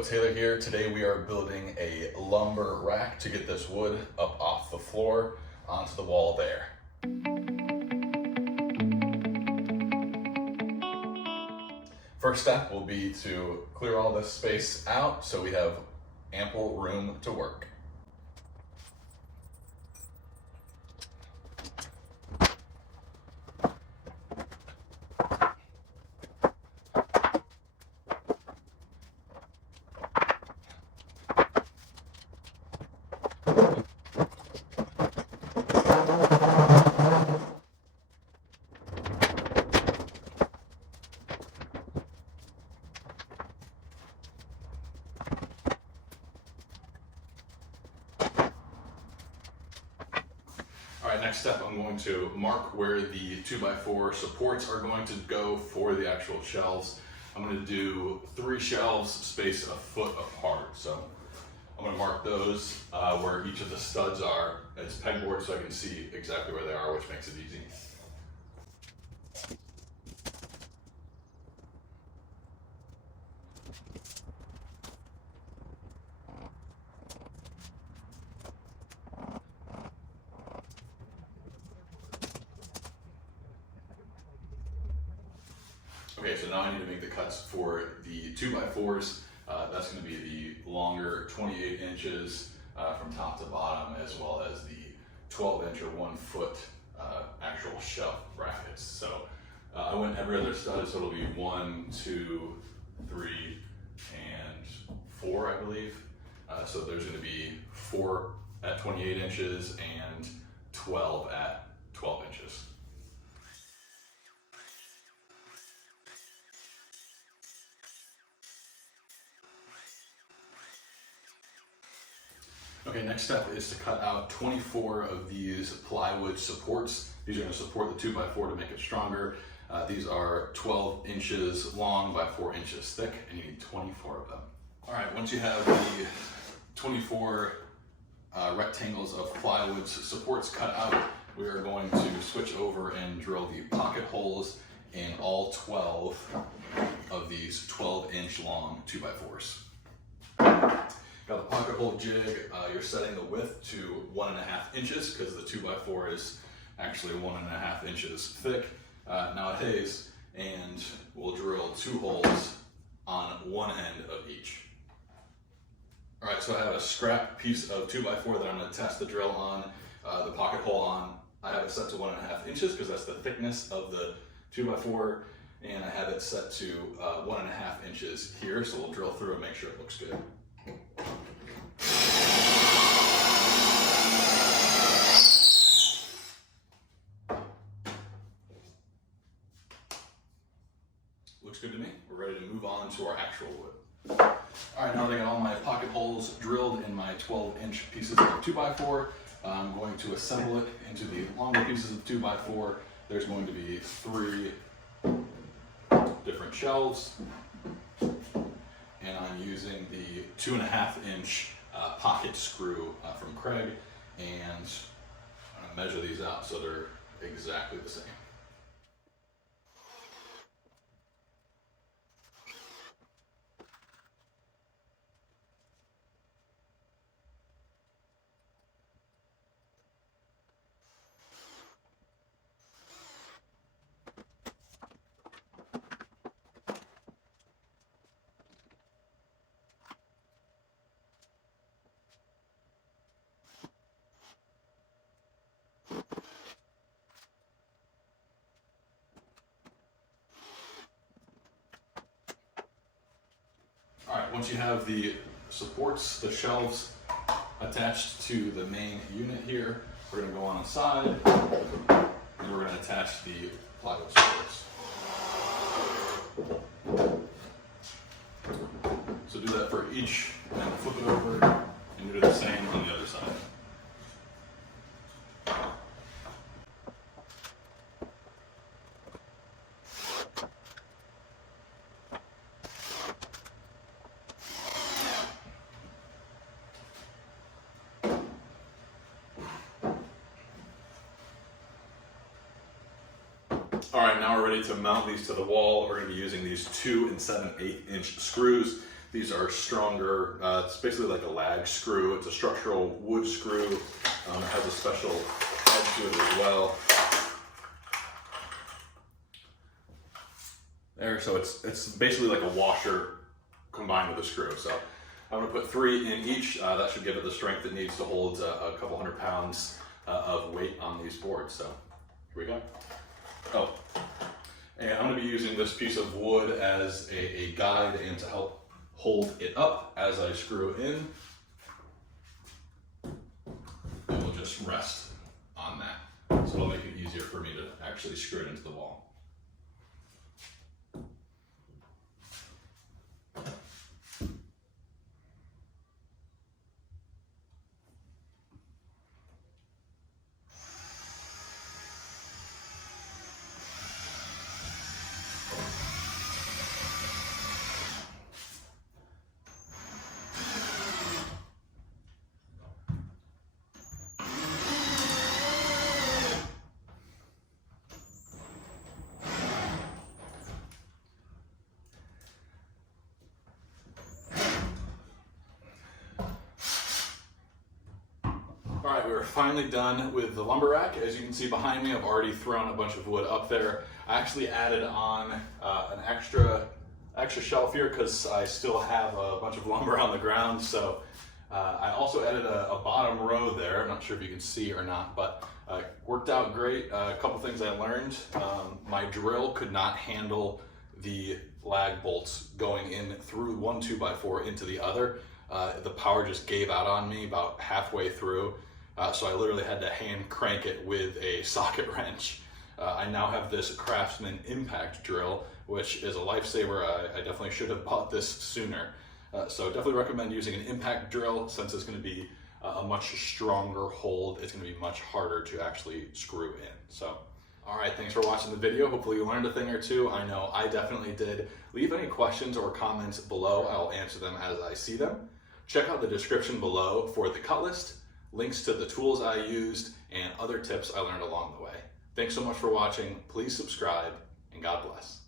Hello, Taylor here. Today we are building a lumber rack to get this wood up off the floor onto the wall there. First step will be to clear all this space out so we have ample room to work. Alright, next step, I'm going to mark where the 2x4 supports are going to go for the actual shelves. I'm going to do 3 shelves spaced a foot apart. So I'm going to mark those where each of the studs are as pegboard so I can see exactly where they are, which makes it easy. Okay, so now I need to make the cuts for the 2x4s. That's going to be the longer 28 inches from top to bottom, as well as the 12-inch or 1 foot actual shelf brackets. So I went every other stud, so it'll be 1, 2, 3, and 4, I believe. So there's going to be 4 at 28 inches and 12 at 12 inches. Okay, next step is to cut out 24 of these plywood supports. These are going to support the 2x4 to make it stronger. These are 12 inches long by 4 inches thick, and you need 24 of them. All right, once you have the 24 rectangles of plywood supports cut out, we are going to switch over and drill the pocket holes in all 12 of these 12-inch long 2x4s. Got the pocket hole jig, you're setting the width to 1.5 inches because the 2x4 is actually 1.5 inches thick nowadays, and we'll drill 2 holes on one end of each. All right, so I have a scrap piece of 2x4 that I'm going to test the drill on, the pocket hole on. I have it set to 1.5 inches because that's the thickness of the 2x4, and I have it set to 1.5 inches here, so we'll drill through and make sure it looks good. Looks good to me. We're ready to move on to our actual wood. All right, now that I got all my pocket holes drilled in my 12-inch pieces of 2x4, I'm going to assemble it into the longer pieces of 2x4. There's going to be 3 different shelves, and I'm using the 2.5-inch pocket screw from Kreg, and I'm going to measure these out so they're exactly the same. Once you have the supports, the shelves attached to the main unit here, we're going to go on the side and we're going to attach the plywood supports. So do that for each, and then flip it over and do the same on the other side. All right, now we're ready to mount these to the wall. We're going to be using these 2 7/8 inch screws. These are stronger. It's basically like a lag screw. It's a structural wood screw. It has a special head to it as well. There, so it's basically like a washer combined with a screw. So I'm gonna put 3 in each. That should give it the strength it needs to hold a couple hundred pounds of weight on these boards. So here we go. Oh, and I'm gonna be using this piece of wood as a guide and to help hold it up as I screw it in. It will just rest on that. So it'll make it easier for me to actually screw it into the wall. All right, we're finally done with the lumber rack. As you can see behind me, I've already thrown a bunch of wood up there. I actually added on an extra shelf here because I still have a bunch of lumber on the ground. So I also added a bottom row there. I'm not sure if you can see or not, but worked out great. A couple things I learned. My drill could not handle the lag bolts going in through one 2x4 into the other. The power just gave out on me about halfway through. So I literally had to hand crank it with a socket wrench. I now have this Craftsman impact drill, which is a lifesaver. I definitely should have bought this sooner. So definitely recommend using an impact drill since it's going to be a much stronger hold. It's going to be much harder to actually screw in. So, all right, thanks for watching the video. Hopefully you learned a thing or two. I know I definitely did. Leave any questions or comments below. I'll answer them as I see them. Check out the description below for the cut list, links to the tools I used, and other tips I learned along the way. Thanks so much for watching. Please subscribe, and God bless.